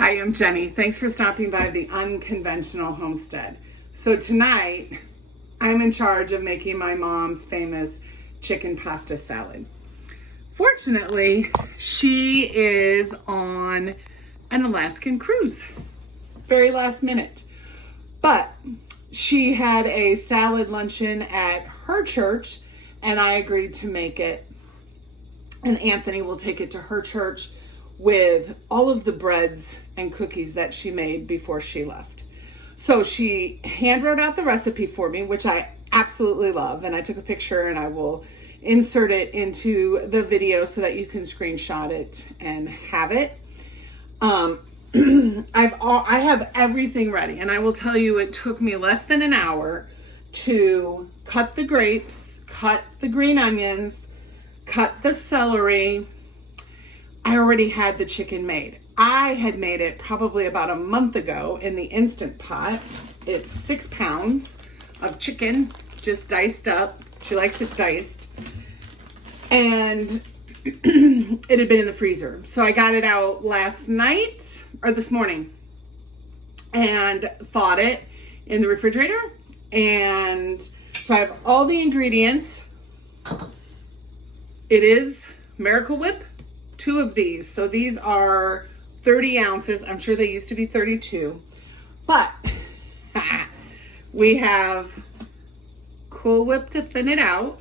Hi, I'm Jenny. Thanks for stopping by the Unconventional Homestead. So tonight, I'm in charge of making my mom's famous chicken pasta salad. Fortunately, she is on an Alaskan cruise, very last minute. But she had a salad luncheon at her church, and I agreed to make it. And Anthony will take it to her church with all of the breads and cookies that she made before she left. So she hand wrote out the recipe for me, which I absolutely love. And I took a picture and I will insert it into the video so that you can screenshot it and have it. I have everything ready, and I will tell you it took me less than an hour to cut the grapes, cut the green onions, cut the celery. I already had the chicken made. I had made it probably about a month ago in the Instant Pot. It's 6 pounds of chicken, just diced up. She likes it diced. And it had been in the freezer. So I got it out last night or this morning and thawed it in the refrigerator. And so I have all the ingredients. It is Miracle Whip, 2 of these. So these are 30 ounces. I'm sure they used to be 32. But we have Cool Whip to thin it out.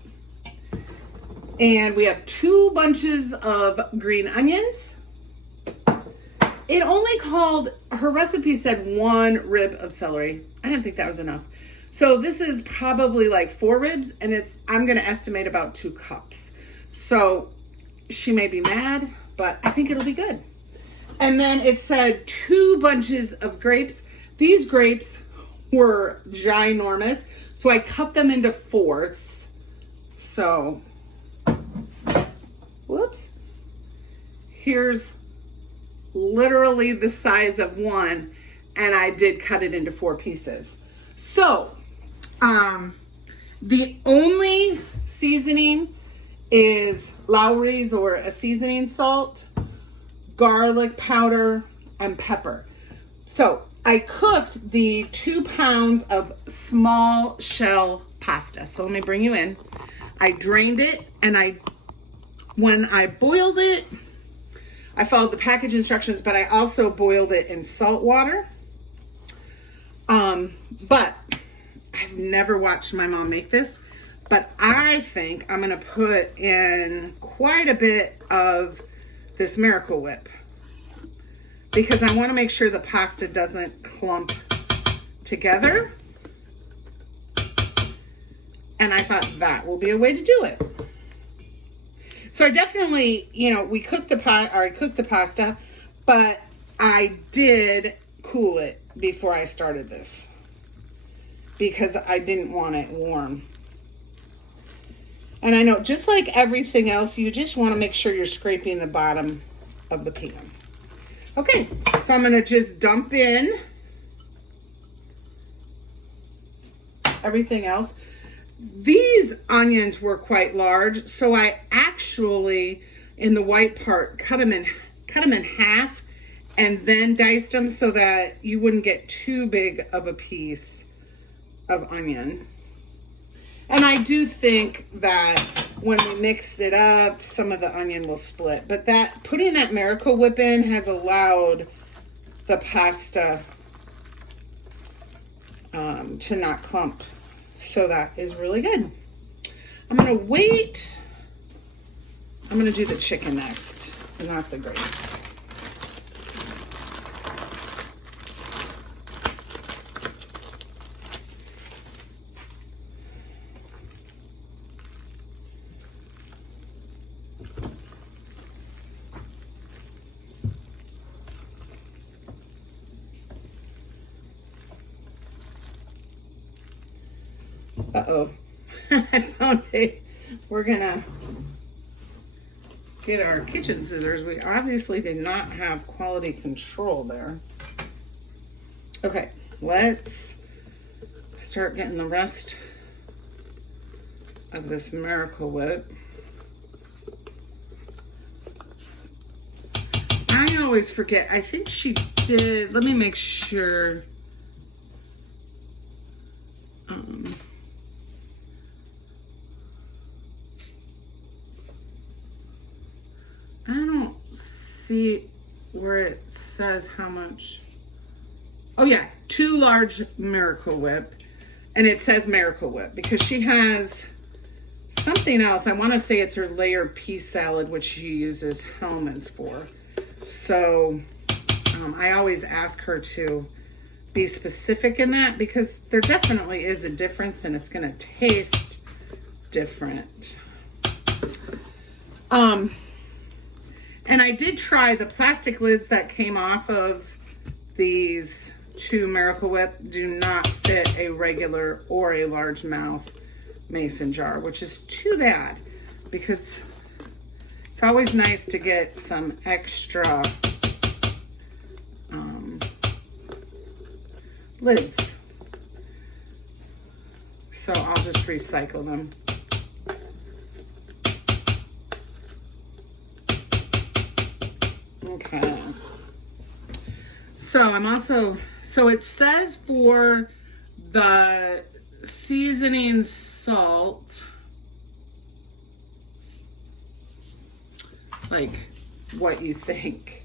And we have 2 bunches of green onions. It only called, her recipe said 1 rib of celery. I didn't think that was enough. So this is probably like 4 ribs, and I'm gonna estimate about 2 cups. So she may be mad, but I think it'll be good. And then it said 2 bunches of grapes. These grapes were ginormous, so I cut them into 4ths. So, whoops. Here's literally the size of 1, and I did cut it into 4 pieces. So, the only seasoning is Lawry's or a seasoning salt, garlic powder, and pepper. So I cooked the 2 pounds of small shell pasta. So let me bring you in. I drained it, and when I boiled it, I followed the package instructions, but I also boiled it in salt water. But I've never watched my mom make this, but I think I'm gonna put in quite a bit of this Miracle Whip because I wanna make sure the pasta doesn't clump together. And I thought that will be a way to do it. So I definitely, we cooked I cooked the pasta, but I did cool it before I started this because I didn't want it warm. And I know, just like everything else, you just want to make sure you're scraping the bottom of the pan. Okay, so I'm going to just dump in everything else. These onions were quite large, so I actually, in the white part, cut them in half and then diced them so that you wouldn't get too big of a piece of onion. And I do think that when we mix it up, some of the onion will split. But putting that Miracle Whip in has allowed the pasta to not clump. So that is really good. I'm gonna wait. I'm gonna do the chicken next, not the grapes. Uh-oh, I found it. We're gonna get our kitchen scissors. We obviously did not have quality control there. Okay, let's start getting the rest of this Miracle Whip. I know always forget. I think she did. Let me make sure. I don't see where it says how much. Oh yeah, 2 large Miracle Whip. And it says Miracle Whip because she has something else. I want to say it's her layer pea salad, which she uses Hellmann's for. So I always ask her to be specific in that because there definitely is a difference and it's going to taste different. And I did try the plastic lids that came off of these 2 Miracle Whip do not fit a regular or a largemouth mason jar, which is too bad because it's always nice to get some extra lids. So I'll just recycle them. Okay. So so it says for the seasoning salt, like what you think.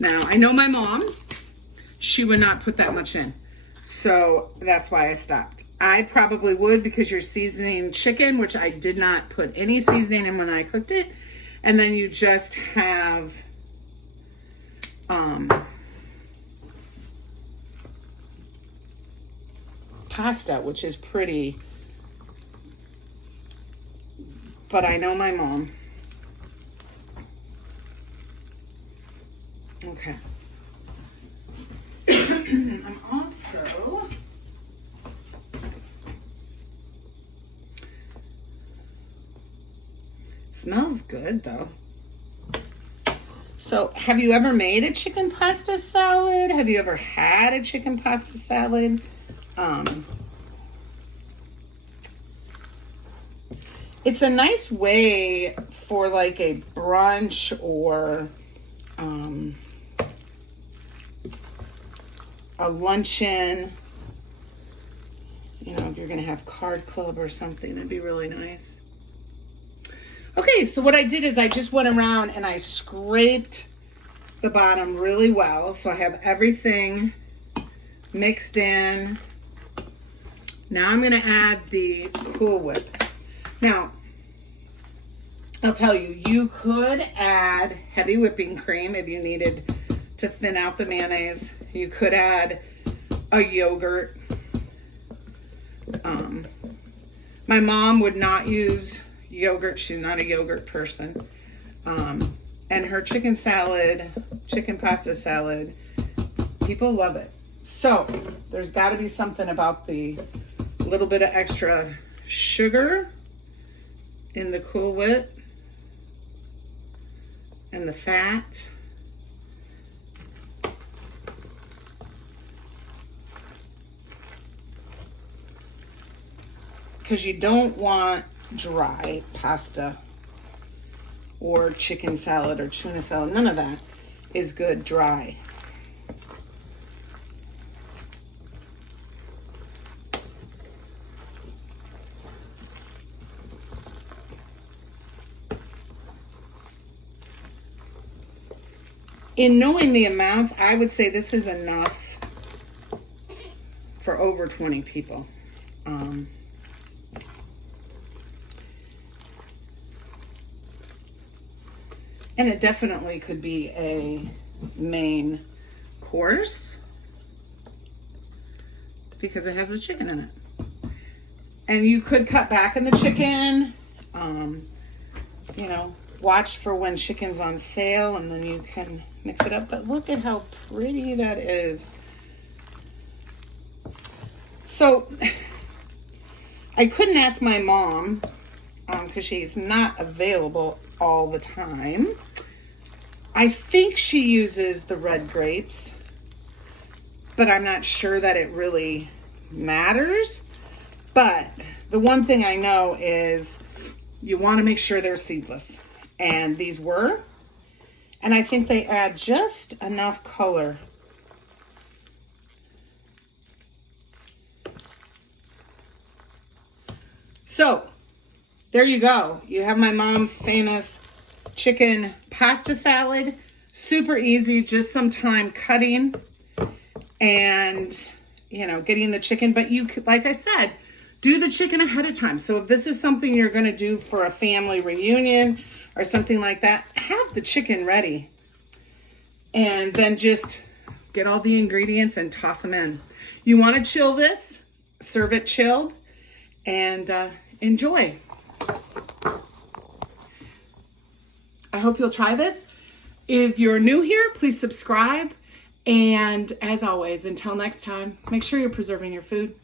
Now, I know my mom, she would not put that much in. So that's why I stopped. I probably would because you're seasoning chicken, which I did not put any seasoning in when I cooked it. And then you just have pasta, which is pretty. But I know my mom. Okay. I'm also smells good though. So have you ever made a chicken pasta salad? Have you ever had a chicken pasta salad? It's a nice way for like a brunch or a luncheon. You know, if you're gonna have card club or something, it'd be really nice. Okay, so what I did is I just went around and I scraped the bottom really well. So I have everything mixed in. Now I'm gonna add the Cool Whip. Now, I'll tell you, you could add heavy whipping cream if you needed to thin out the mayonnaise. You could add a yogurt. My mom would not use yogurt. She's not a yogurt person. And her chicken salad, chicken pasta salad, people love it. So there's got to be something about the little bit of extra sugar in the Cool Whip and the fat. Because you don't want dry pasta or chicken salad or tuna salad. None of that is good dry. In knowing the amounts, I would say this is enough for over 20 people. And it definitely could be a main course because it has the chicken in it. And you could cut back on the chicken, you know, watch for when chicken's on sale and then you can mix it up. But look at how pretty that is. So I couldn't ask my mom because she's not available all the time. I think she uses the red grapes, but I'm not sure that it really matters. But the one thing I know is you want to make sure they're seedless. And these were. And I think they add just enough color. So, there you go. You have my mom's famous chicken pasta salad. Super easy, just some time cutting and, you know, getting the chicken. But you, like I said, do the chicken ahead of time. So if this is something you're going to do for a family reunion or something like that, have the chicken ready. And then just get all the ingredients and toss them in. You want to chill this, serve it chilled, and enjoy. I hope you'll try this. If you're new here, please subscribe. And as always, until next time, make sure you're preserving your food.